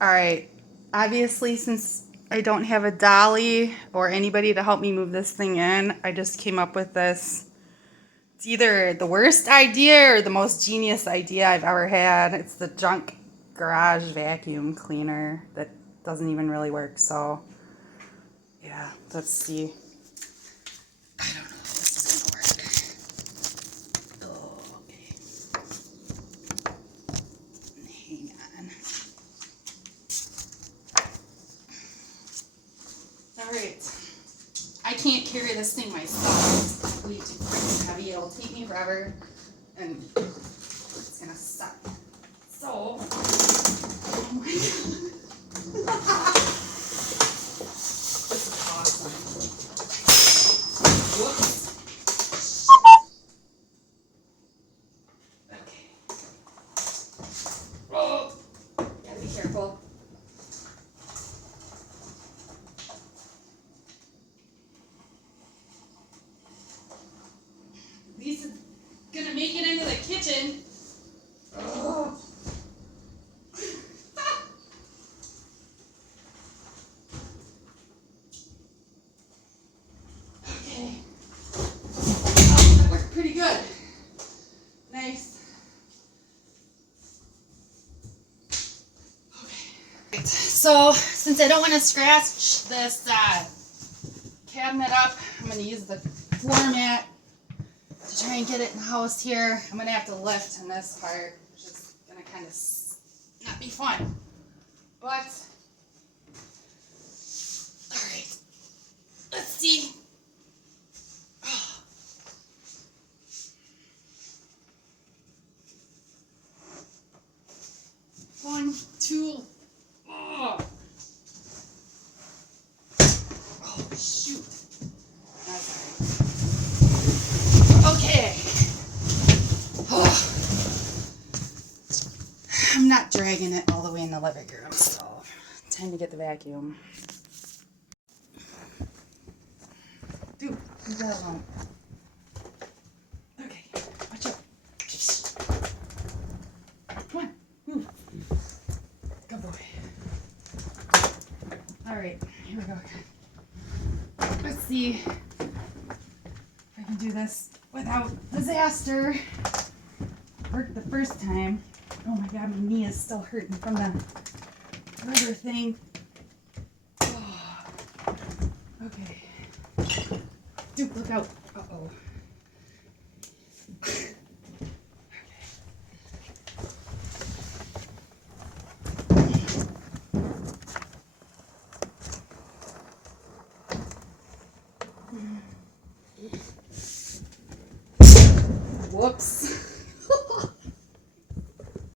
All right. Obviously, since I don't have a dolly or anybody to help me move this thing in, I just came up with this. It's either the worst idea or the most genius idea I've ever had. It's the Junky Garage vacuum cleaner that doesn't even really work. So, yeah, let's see. I don't know if this is gonna work. Oh, okay. Hang on. All right. I can't carry this thing myself. It's way too freaking heavy. It'll take me forever, and it's gonna suck. So, oh my god. This is awesome. Whoops. Okay. Oh, gotta be careful. At least it's gonna make it into the kitchen. Oh. Okay. Oh, that worked pretty good. Nice. Okay. So, since I don't want to scratch this cabinet up, I'm going to use the floor mat to try and get it in the house here. I'm going to have to lift in this part, which is going to kind of not be fun. But, alright, let's see. Oh. 1, 2, oh. Oh, shoot. That's alright. Okay. Oh. I'm not dragging it all the way in the living room, so time to get the vacuum. Dude, leave that alone. Okay, watch out. Come on, move. Good boy. Alright, here we go. Let's see if I can do this without disaster. Worked the first time. Oh my god, my knee is still hurting from the rubber thing. Oh. Okay. Dude, look out. Uh-oh. Whoops.